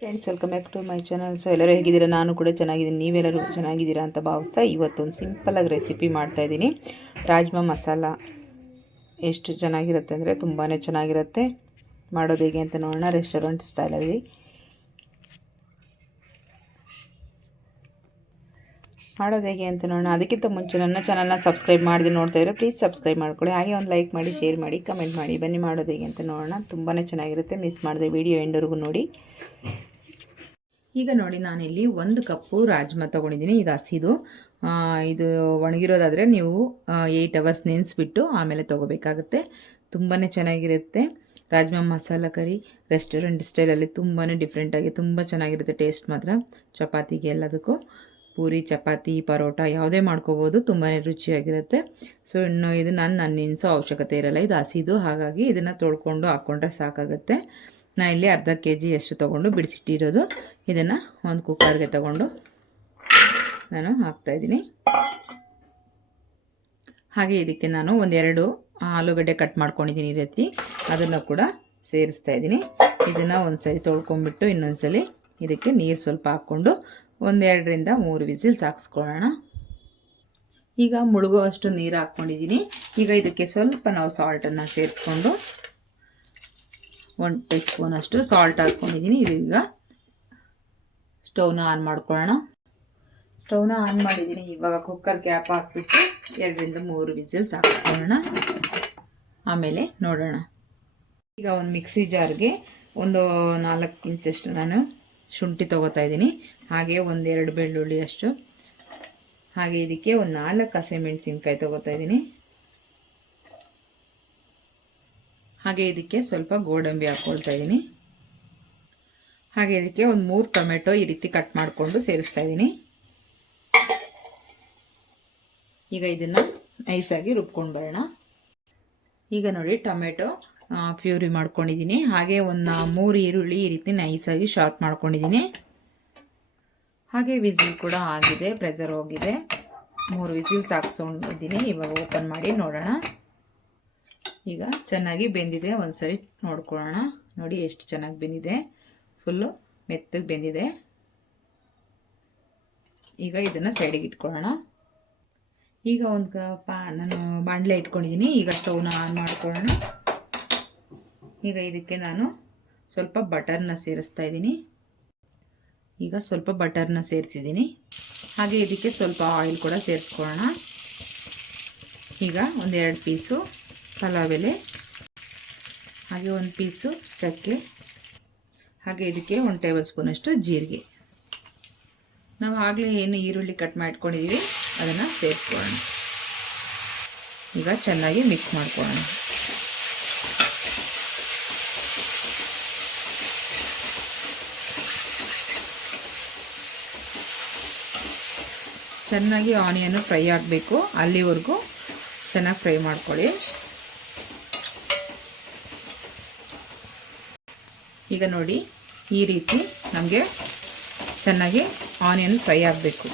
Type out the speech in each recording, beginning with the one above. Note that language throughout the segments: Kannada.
Friends, welcome back to my channel. So ಎಲ್ಲರೂ ಹೇಗಿದ್ದೀರಾ? ನಾನು ಕೂಡ ಚೆನ್ನಾಗಿದ್ದೀನಿ. ನೀವೆಲ್ಲರೂ ಚೆನ್ನಾಗಿದ್ದೀರಾ ಅಂತ ಭಾವಿಸ್ತಾ ಇವತ್ತೊಂದು ಸಿಂಪಲಾಗಿ ರೆಸಿಪಿ ಮಾಡ್ತಾಯಿದ್ದೀನಿ. ರಾಜ್ಮಾ ಮಸಾಲ ಎಷ್ಟು ಚೆನ್ನಾಗಿರುತ್ತೆ ಅಂದರೆ ತುಂಬಾ ಚೆನ್ನಾಗಿರುತ್ತೆ. ಮಾಡೋದು ಹೇಗೆ ಅಂತ ನೋಡೋಣ. ರೆಸ್ಟೋರೆಂಟ್ ಸ್ಟೈಲಲ್ಲಿ ಮಾಡೋದು ಹೇಗೆ ಅಂತ ನೋಡೋಣ. ಅದಕ್ಕಿಂತ ಮುಂಚೆ ನನ್ನ ಚಾನಲ್ನ ಸಬ್ಸ್ಕ್ರೈಬ್ ಮಾಡಿ ನೋಡ್ತಾ ಇದ್ದರೆ ಪ್ಲೀಸ್ ಸಬ್ಸ್ಕ್ರೈಬ್ ಮಾಡ್ಕೊಳ್ಳಿ. ಹಾಗೆ ಒಂದು ಲೈಕ್ ಮಾಡಿ, ಶೇರ್ ಮಾಡಿ, ಕಮೆಂಟ್ ಮಾಡಿ. ಬನ್ನಿ ಮಾಡೋದು ಹೇಗೆ ಅಂತ ನೋಡೋಣ. ತುಂಬಾ ಚೆನ್ನಾಗಿರುತ್ತೆ. ಮಿಸ್ ಮಾಡಿದೆ ವಿಡಿಯೋ ಎಂಡ್ವರೆಗೂ ನೋಡಿ. ಈಗ ನೋಡಿ, ನಾನಿಲ್ಲಿ 1 ಕಪ್ಪು ರಾಜ್ಮಾ ತೊಗೊಂಡಿದ್ದೀನಿ. ಇದು ಹಸಿದು. ಇದು ಒಣಗಿರೋದಾದರೆ ನೀವು 8 ಅವರ್ಸ್ ನೆನೆಸ್ಬಿಟ್ಟು ಆಮೇಲೆ ತೊಗೋಬೇಕಾಗುತ್ತೆ. ತುಂಬಾ ಚೆನ್ನಾಗಿರುತ್ತೆ. ರಾಜ್ಮಾ ಮಸಾಲ ಕರಿ ರೆಸ್ಟೋರೆಂಟ್ ಸ್ಟೈಲಲ್ಲಿ ತುಂಬಾ ಡಿಫ್ರೆಂಟಾಗಿ ತುಂಬ ಚೆನ್ನಾಗಿರುತ್ತೆ. ಟೇಸ್ಟ್ ಮಾತ್ರ ಚಪಾತಿಗೆ ಎಲ್ಲದಕ್ಕೂ, ಪೂರಿ, ಚಪಾತಿ, ಪರೋಟ ಯಾವುದೇ ಮಾಡ್ಕೋಬೋದು. ತುಂಬಾ ರುಚಿಯಾಗಿರುತ್ತೆ. ಸೊ ಇನ್ನು ಇದು ನಾನು ನೆನೆಸೋ ಅವಶ್ಯಕತೆ ಇರಲ್ಲ. ಇದು ಹಸಿದು, ಹಾಗಾಗಿ ಇದನ್ನು ತೊಳ್ಕೊಂಡು ಹಾಕ್ಕೊಂಡ್ರೆ ಸಾಕಾಗುತ್ತೆ. ನಾನು ಇಲ್ಲಿ ಅರ್ಧ kg ಅಷ್ಟು ತೊಗೊಂಡು ಬಿಡಿಸಿಟ್ಟಿರೋದು. ಇದನ್ನು ಒಂದು ಕುಕ್ಕರ್ಗೆ ತೊಗೊಂಡು ನಾನು ಹಾಕ್ತಾಯಿದ್ದೀನಿ. ಹಾಗೆ ಇದಕ್ಕೆ ನಾನು ಒಂದೆರಡು ಆಲೂಗಡ್ಡೆ ಕಟ್ ಮಾಡ್ಕೊಂಡಿದ್ದೀನಿ ಈ ರೀತಿ. ಅದನ್ನು ಕೂಡ ಸೇರಿಸ್ತಾ ಇದ್ದೀನಿ. ಇದನ್ನು ಒಂದ್ಸರಿ ತೊಳ್ಕೊಂಬಿಟ್ಟು ಇನ್ನೊಂದ್ಸಲಿ ಇದಕ್ಕೆ ನೀರು ಸ್ವಲ್ಪ ಹಾಕ್ಕೊಂಡು 1-2 ರಿಂದ 3 ವಿಸಿಲ್ಸ್ ಹಾಕ್ಸ್ಕೊಳ್ಳೋಣ. ಈಗ ಮುಳುಗುವಷ್ಟು ನೀರು ಹಾಕ್ಕೊಂಡಿದ್ದೀನಿ. ಈಗ ಇದಕ್ಕೆ ಸ್ವಲ್ಪ ನಾವು ಸಾಲ್ಟನ್ನು ಸೇರಿಸ್ಕೊಂಡು 1 ಟೀ ಸ್ಪೂನ್ ಅಷ್ಟು ಸಾಲ್ಟ್ ಹಾಕ್ಕೊಂಡಿದ್ದೀನಿ. ಈಗ ಸ್ಟವ್ನ ಆನ್ ಮಾಡ್ಕೊಳ್ಳೋಣ. ಸ್ಟವ್ನ ಆನ್ ಮಾಡಿದ್ದೀನಿ. ಇವಾಗ ಕುಕ್ಕರ್ ಕ್ಯಾಪ್ ಹಾಕ್ಬಿಟ್ಟು 2 ರಿಂದ 3 ವಿಸಿಲ್ಸ್ ಹಾಕ್ಕೊಳ್ಳೋಣ. ಆಮೇಲೆ ನೋಡೋಣ. ಈಗ ಒಂದು ಮಿಕ್ಸಿ ಜಾರ್ಗೆ ಒಂದು 4 ಇಂಚಷ್ಟು ನಾನು ಶುಂಠಿ ತೊಗೋತಾ ಇದ್ದೀನಿ. ಹಾಗೆ 1-2 ಬೆಳ್ಳುಳ್ಳಿ ಅಷ್ಟು. ಹಾಗೆ ಇದಕ್ಕೆ ಒಂದು 4 ಹಸಿಮೆಣಸಿನ್ಕಾಯಿ ತೊಗೋತಾ ಇದ್ದೀನಿ. ಹಾಗೆ ಇದಕ್ಕೆ ಸ್ವಲ್ಪ ಗೋಡಂಬಿ ಹಾಕ್ಕೊಳ್ತಾ ಇದ್ದೀನಿ. ಹಾಗೆ ಇದಕ್ಕೆ ಒಂದು 3 ಟೊಮೆಟೊ ಈ ರೀತಿ ಕಟ್ ಮಾಡಿಕೊಂಡು ಸೇರಿಸ್ತಾ ಇದ್ದೀನಿ. ಈಗ ಇದನ್ನು ನೈಸಾಗಿ ರುಬ್ಕೊಂಡು ಬರೋಣ. ಈಗ ನೋಡಿ, ಟೊಮೆಟೊ ಪ್ಯೂರಿ ಮಾಡ್ಕೊಂಡಿದ್ದೀನಿ. ಹಾಗೆ ಒಂದು 3 ಈರುಳ್ಳಿ ಈ ರೀತಿ ನೈಸಾಗಿ ಶಾರ್ಪ್ ಮಾಡ್ಕೊಂಡಿದ್ದೀನಿ. ಹಾಗೆ ವಿಸಿಲ್ ಕೂಡ ಆಗಿದೆ, ಪ್ರೆಷರ್ ಹೋಗಿದೆ. 3 ವಿಸಿಲ್ಸ್ ಹಾಕ್ಸ್ಕೊಂಡಿದ್ದೀನಿ. ಇವಾಗ ಓಪನ್ ಮಾಡಿ ನೋಡೋಣ. ಈಗ ಚೆನ್ನಾಗಿ ಬೆಂದಿದೆ. ಒಂದ್ಸರಿ ನೋಡ್ಕೊಳ್ಳೋಣ. ನೋಡಿ ಎಷ್ಟು ಚೆನ್ನಾಗಿ ಬೆಂದಿದೆ. ಫುಲ್ಲು ಮೆತ್ತಗೆ ಬೆಂದಿದೆ. ಈಗ ಇದನ್ನು ಸೈಡಿಗೆ ಇಟ್ಕೊಳ್ಳೋಣ. ಈಗ ನಾನು ಬಾಣಲೆ ಇಟ್ಕೊಂಡಿದ್ದೀನಿ. ಈಗ ಸ್ಟವ್ನ ಆನ್ ಮಾಡ್ಕೊಳ್ಳೋಣ. ಈಗ ಇದಕ್ಕೆ ನಾನು ಸ್ವಲ್ಪ ಬಟರ್ನ ಸೇರಿಸ್ತಾ ಇದ್ದೀನಿ. ಈಗ ಸ್ವಲ್ಪ ಬಟರ್ನ ಸೇರಿಸಿದ್ದೀನಿ. ಹಾಗೆ ಇದಕ್ಕೆ ಸ್ವಲ್ಪ ಆಯಿಲ್ ಕೂಡ ಸೇರಿಸ್ಕೊಳ್ಳೋಣ. ಈಗ 1-2 ಪೀಸು ಪಲಾವ್ ಎಲೆ, ಹಾಗೆ 1 ಪೀಸು ಚಕ್ಕೆ, ಹಾಗೆ ಇದಕ್ಕೆ 1 ಟೇಬಲ್ ಸ್ಪೂನ್ ಅಷ್ಟು ಜೀರಿಗೆ. ನಾವು ಆಗಲೇ ಏನು ಈರುಳ್ಳಿ ಕಟ್ ಮಾಡ್ಕೊಂಡಿದ್ದೀವಿ ಅದನ್ನು ಸೇರಿಸ್ಕೊಳ್ಳೋಣ. ಈಗ ಚೆನ್ನಾಗಿ ಮಿಕ್ಸ್ ಮಾಡ್ಕೊಳ್ಳೋಣ. ಚೆನ್ನಾಗಿ ಆನಿಯನ್ ಫ್ರೈ ಆಗಬೇಕು. ಅಲ್ಲಿವರೆಗೂ ಚೆನ್ನಾಗಿ ಫ್ರೈ ಮಾಡ್ಕೊಳ್ಳಿ. ಈಗ ನೋಡಿ, ಈ ರೀತಿ ನಮಗೆ ಚೆನ್ನಾಗಿ ಆನಿಯನ್ ಫ್ರೈ ಆಗಬೇಕು.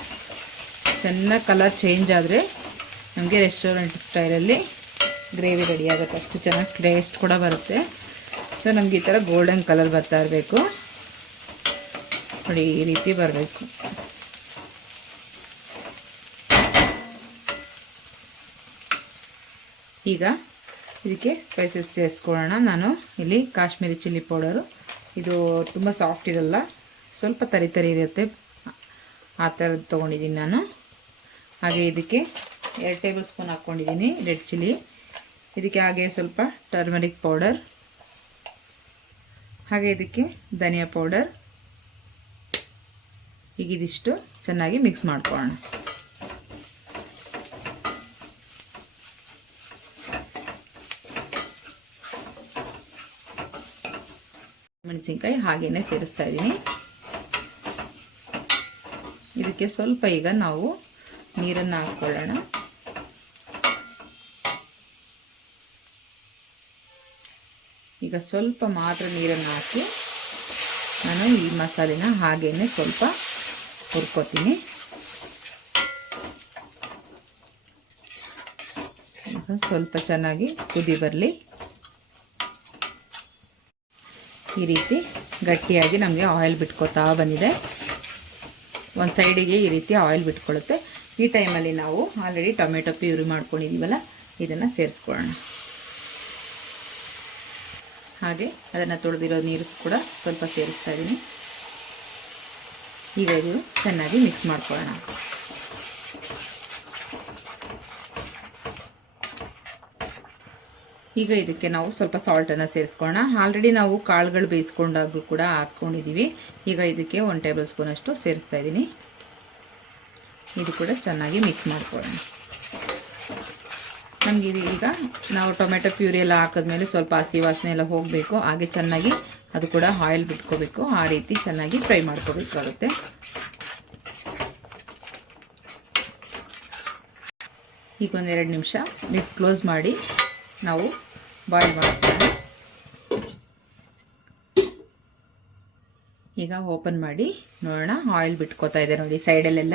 ಚೆನ್ನಾಗಿ ಕಲರ್ ಚೇಂಜ್ ಆದರೆ ನಮಗೆ ರೆಸ್ಟೋರೆಂಟ್ ಸ್ಟೈಲಲ್ಲಿ ಗ್ರೇವಿ ರೆಡಿ ಆಗುತ್ತೆ. ಅಷ್ಟು ಚೆನ್ನಾಗಿ ಟೇಸ್ಟ್ ಕೂಡ ಬರುತ್ತೆ. ಸೊ ನಮಗೆ ಈ ಥರ ಗೋಲ್ಡನ್ ಕಲರ್ ಬರ್ತಾ ಇರಬೇಕು. ನೋಡಿ, ಈ ರೀತಿ ಬರಬೇಕು. ಈಗ ಇದಕ್ಕೆ ಸ್ಪೈಸಸ್ ಸೇರಿಸ್ಕೊಳ್ಳೋಣ. ನಾನು ಇಲ್ಲಿ ಕಾಶ್ಮೀರಿ ಚಿಲ್ಲಿ ಪೌಡರು, ಇದು ತುಂಬ ಸಾಫ್ಟ್ ಇರಲ್ಲ, ಸ್ವಲ್ಪ ತರಿ ಇರುತ್ತೆ, ಆ ಥರದ್ದು ತೊಗೊಂಡಿದ್ದೀನಿ ನಾನು. ಹಾಗೆ ಇದಕ್ಕೆ 2 ಟೇಬಲ್ ಸ್ಪೂನ್ ಹಾಕ್ಕೊಂಡಿದ್ದೀನಿ ರೆಡ್ ಚಿಲ್ಲಿ. ಇದಕ್ಕೆ ಹಾಗೆ ಸ್ವಲ್ಪ ಟರ್ಮರಿಕ್ ಪೌಡರ್, ಹಾಗೆ ಇದಕ್ಕೆ ಧನಿಯಾ ಪೌಡರ್. ಈಗ ಇದಿಷ್ಟು ಚೆನ್ನಾಗಿ ಮಿಕ್ಸ್ ಮಾಡ್ಕೊಳ್ಳೋಣ. ಮೆಣಸಿನ್ಕಾಯಿ ಹಾಗೇನೆ ಸೇರಿಸ್ತಾ ಇದ್ದೀನಿ. ಇದಕ್ಕೆ ಸ್ವಲ್ಪ ಈಗ ನಾವು ನೀರನ್ನು ಹಾಕ್ಕೊಳ್ಳೋಣ. ಈಗ ಸ್ವಲ್ಪ ಮಾತ್ರ ನೀರನ್ನು ಹಾಕಿ ನಾನು ಈ ಮಸಾಲೆನ ಹಾಗೇನೆ ಸ್ವಲ್ಪ ಹುರ್ಕೋತೀನಿ. ಈಗ ಸ್ವಲ್ಪ ಚೆನ್ನಾಗಿ ಕುದಿ ಬರಲಿ. ಈ ರೀತಿ ಗಟ್ಟಿಯಾಗಿ ನಮಗೆ ಆಯಿಲ್ ಬಿಟ್ಕೋತಾ ಬಂದಿದೆ. ಒಂದು ಸೈಡಿಗೆ ಈ ರೀತಿ ಆಯಿಲ್ ಬಿಟ್ಕೊಳ್ಳುತ್ತೆ. ಈ ಟೈಮಲ್ಲಿ ನಾವು ಆಲ್ರೆಡಿ ಟೊಮೆಟೊ ಪ್ಯೂರಿ ಮಾಡ್ಕೊಂಡಿದ್ದೀವಲ್ಲ, ಇದನ್ನು ಸೇರಿಸ್ಕೊಳ್ಳೋಣ. ಹಾಗೆ ಅದನ್ನು ತೊಳೆದಿರೋ ನೀರು ಕೂಡ ಸ್ವಲ್ಪ ಸೇರಿಸ್ತಾ ಇದ್ದೀನಿ. ಈಗ ಇದು ಚೆನ್ನಾಗಿ ಮಿಕ್ಸ್ ಮಾಡ್ಕೊಳ್ಳೋಣ. ಈಗ ಇದಕ್ಕೆ ನಾವು ಸ್ವಲ್ಪ ಸಾಲ್ಟನ್ನು ಸೇರಿಸ್ಕೊಳ್ಳೋಣ. ಆಲ್ರೆಡಿ ನಾವು ಕಾಳುಗಳು ಬೇಯಿಸ್ಕೊಂಡಾಗೂ ಕೂಡ ಹಾಕ್ಕೊಂಡಿದ್ದೀವಿ. ಈಗ ಇದಕ್ಕೆ 1 ಟೇಬಲ್ ಸ್ಪೂನ್ ಅಷ್ಟು ಸೇರಿಸ್ತಾ ಇದ್ದೀನಿ. ಇದು ಕೂಡ ಚೆನ್ನಾಗಿ ಮಿಕ್ಸ್ ಮಾಡ್ಕೊಳ್ಳೋಣ. ನಮಗೆ ಈಗ ನಾವು ಟೊಮೆಟೊ ಪ್ಯೂರಿ ಎಲ್ಲ ಹಾಕಿದ್ಮೇಲೆ ಸ್ವಲ್ಪ ಹಸಿ ವಾಸನೆ ಎಲ್ಲ ಹೋಗಬೇಕು. ಹಾಗೆ ಚೆನ್ನಾಗಿ ಅದು ಕೂಡ ಆಯಿಲ್ ಬಿಟ್ಕೋಬೇಕು. ಆ ರೀತಿ ಚೆನ್ನಾಗಿ ಫ್ರೈ ಮಾಡ್ಕೋಬೇಕಾಗುತ್ತೆ. ಈಗ 1-2 ನಿಮಿಷ ಲಿಡ್ ಕ್ಲೋಸ್ ಮಾಡಿ ನಾವು ಬಾಯ್ಲ್ ಮಾಡ್ಕೊಳ್ಳೋಣ. ಈಗ ಓಪನ್ ಮಾಡಿ ನೋಡೋಣ. ಆಯಿಲ್ ಬಿಟ್ಕೋತಾ ಇದೆ ನೋಡಿ ಸೈಡಲ್ಲೆಲ್ಲ.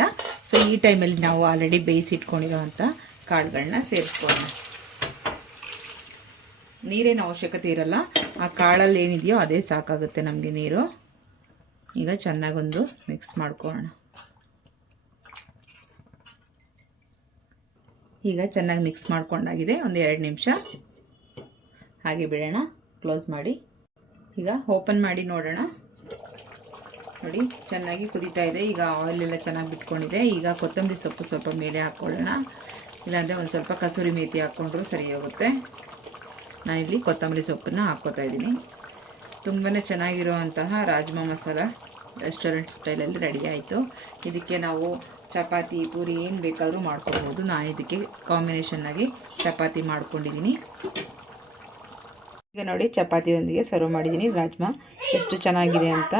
ಸೊ ಈ ಟೈಮಲ್ಲಿ ನಾವು ಆಲ್ರೆಡಿ ಬೇಯಿಸಿಟ್ಕೊಂಡಿರೋವಂಥ ಕಾಳುಗಳನ್ನ ಸೇರಿಸ್ಕೊಳ್ಳೋಣ. ನೀರೇನು ಅವಶ್ಯಕತೆ ಇರಲ್ಲ, ಆ ಕಾಳಲ್ಲಿ ಏನಿದೆಯೋ ಅದೇ ಸಾಕಾಗುತ್ತೆ ನಮಗೆ ನೀರು. ಈಗ ಚೆನ್ನಾಗೊಂದು ಮಿಕ್ಸ್ ಮಾಡ್ಕೊಳ್ಳೋಣ. ಈಗ ಚೆನ್ನಾಗಿ ಮಿಕ್ಸ್ ಮಾಡ್ಕೊಂಡಾಗಿದೆ. 1-2 ನಿಮಿಷ ಹಾಗೆ ಬಿಡೋಣ. ಕ್ಲೋಸ್ ಮಾಡಿ ಈಗ ಓಪನ್ ಮಾಡಿ ನೋಡೋಣ. ನೋಡಿ ಚೆನ್ನಾಗಿ ಕುದೀತಾ ಇದೆ. ಈಗ ಆಯಿಲ್ ಎಲ್ಲ ಚೆನ್ನಾಗಿ ಬಿಟ್ಕೊಂಡಿದೆ. ಈಗ ಕೊತ್ತಂಬರಿ ಸೊಪ್ಪು ಸ್ವಲ್ಪ ಮೇಲೆ ಹಾಕ್ಕೊಳ್ಳೋಣ. ಇಲ್ಲಾಂದರೆ ಒಂದು ಸ್ವಲ್ಪ ಕಸೂರಿ ಮೇಥಿ ಹಾಕ್ಕೊಂಡ್ರೂ ಸರಿ ಹೋಗುತ್ತೆ. ನಾನಿಲ್ಲಿ ಕೊತ್ತಂಬರಿ ಸೊಪ್ಪನ್ನು ಹಾಕ್ಕೋತಾ ಇದ್ದೀನಿ. ತುಂಬಾ ಚೆನ್ನಾಗಿರುವಂತಹ ರಾಜ್ಮಾ ಮಸಾಲ ರೆಸ್ಟೋರೆಂಟ್ ಸ್ಟೈಲಲ್ಲಿ ರೆಡಿ ಆಯಿತು. ಇದಕ್ಕೆ ನಾವು ಚಪಾತಿ ಪೂರಿ ಏನು ಬೇಕಾದರೂ ಮಾಡ್ಕೊಳ್ಬೋದು. ನಾನು ಇದಕ್ಕೆ ಕಾಂಬಿನೇಷನ್ನಾಗಿ ಚಪಾತಿ ಮಾಡ್ಕೊಂಡಿದ್ದೀನಿ. ಈಗ ನೋಡಿ ಚಪಾತಿಯೊಂದಿಗೆ ಸರ್ವ್ ಮಾಡಿದ್ದೀನಿ ರಾಜ್ಮಾ. ಎಷ್ಟು ಚೆನ್ನಾಗಿದೆ ಅಂತ.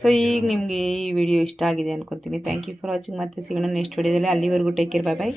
ಸೊ ಈಗ ನಿಮಗೆ ಈ ವಿಡಿಯೋ ಇಷ್ಟ ಆಗಿದೆ ಅನ್ಕೊತೀನಿ. Thank you for watching. ಮತ್ತೆ ಸಿಗೋಣ ನೆಕ್ಸ್ಟ್ ವಿಡಿಯೋದಲ್ಲಿ. ಅಲ್ಲಿವರೆಗೂ ಟೇಕ್ ಕೇರ್. ಬಾಯ್ ಬಾಯ್.